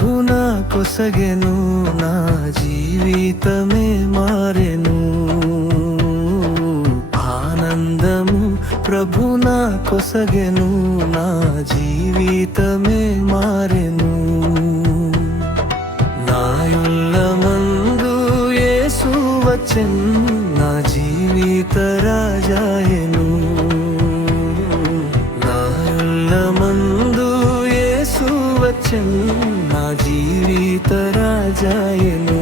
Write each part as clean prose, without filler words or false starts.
ప్రభు నా కొసగెను, నా జీవితమే మారెను. ఆనందము ప్రభు నా కొసగెను, నా జీవితమే మారెను. నా యుల్లమందు యేసు వచ్చెను, నా జీవిత రాజాయెను. నా యుల్లమందు యేసు వచ్చెను, నా జీవిత రాజాయెను.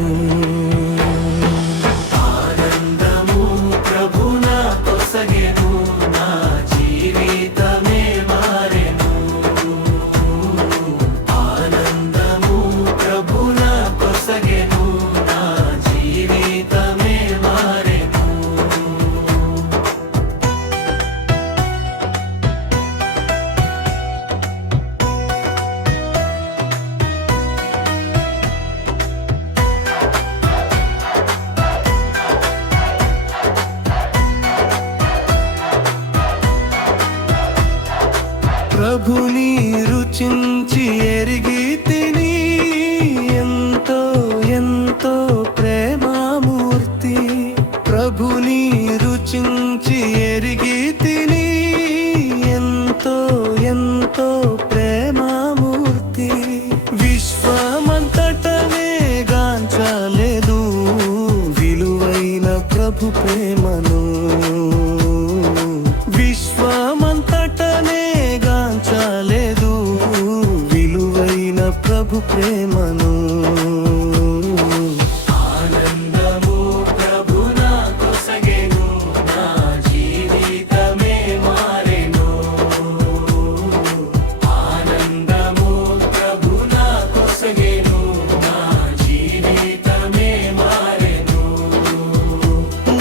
ఆనందము ప్రభు నా కొసగెను, నా జీవితమే మారెను. ఆనందము ప్రభు నా కొసగెను, నా జీవితమే మారెను. ప్రభుని రుచించి ఎరిగి తిని, ఎంతో ఎంతో ప్రేమామూర్తి. ప్రభుని రుచించి ఎరిగి తిని, ఎంతో ఎంతో ప్రేమామూర్తి. విశ్వమంతటనే గాంచలేదు విలువైన ప్రభు ప్రేమను. విశ్వమంతటనే గాంచలేదు విలువైన ప్రభు ప్రేమను. ఆనందము ప్రభు నా కొసగెను, నా జీవితమే మారెను. ఆనందము ప్రభు నా కొసగెను, నా జీవితమే మారెను.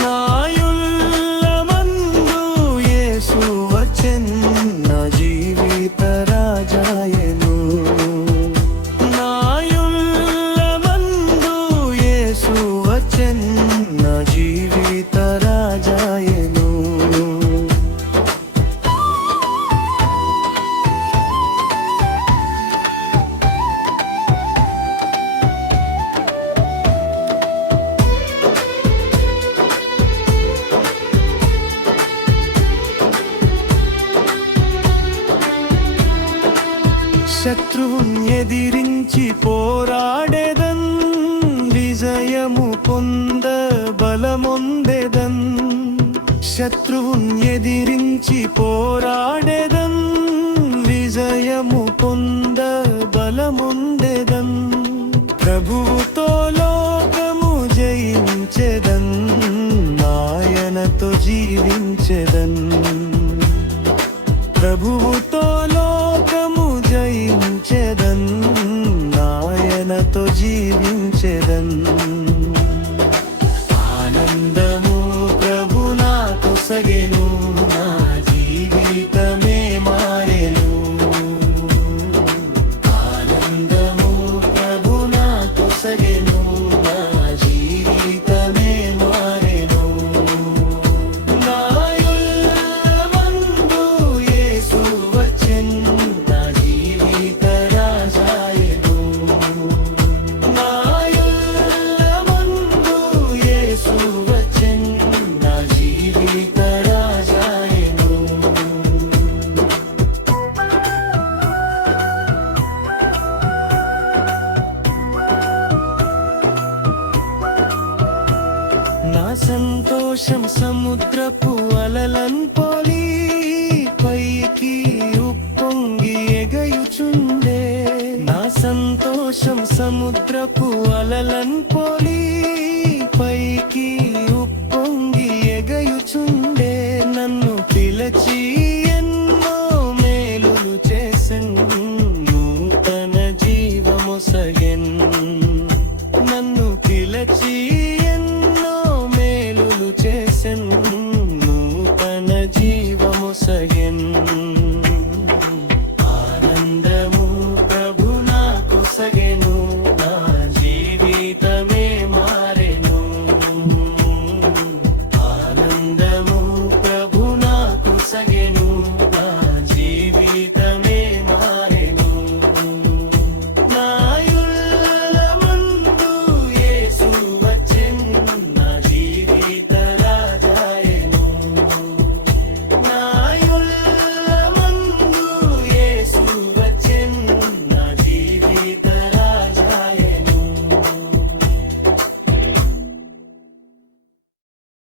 నా యుల్లమందు యేసు వచ్చెను, నా జీవిత రాజాయెను. నా యుల్లమందు యేసు వచ్చెను, నా జీవిత రాజాయెను. శత్రువున్ ఎదిరించి పోరాడేదన్, విజయము పొంద బలమొందెదన్. శత్రువున్ ఎదిరించి పోరాడేదన్, విజయము పొంద బలమొందెదన్. ప్రభువుతో లోకము జయించెదన్, ఆయనతో జీవించెదన్. ప్రభువుతో లోకము జయించెదన్, ఆయనతో జీవించెదన్. ఆనందము ప్రభు నా కొసగెను, నా జీవితమే మారెను. ఆనందము ప్రభు నా కొసగెను, నా జీవితమే మారెను. నా యుల్లమందు యేసు వచ్చెను, నా జీవిత రాజాయెను. నా యుల్లమందు యేసు వచ్చెను, నా జీవిత రాజాయెను. నా సంతోషం సముద్రపు అలలన్ పోలి, పైకి ఉప్పొంగి ఎగయుచుండే. నా సంతోషం సముద్రపు అలలన్ పోలి, పైకి ఉప్పొంగి ఎగయుచుండే. నన్ను పిలచి ఎన్నో మేలులు చేసెన్, నూతన జీవమొసగెన్.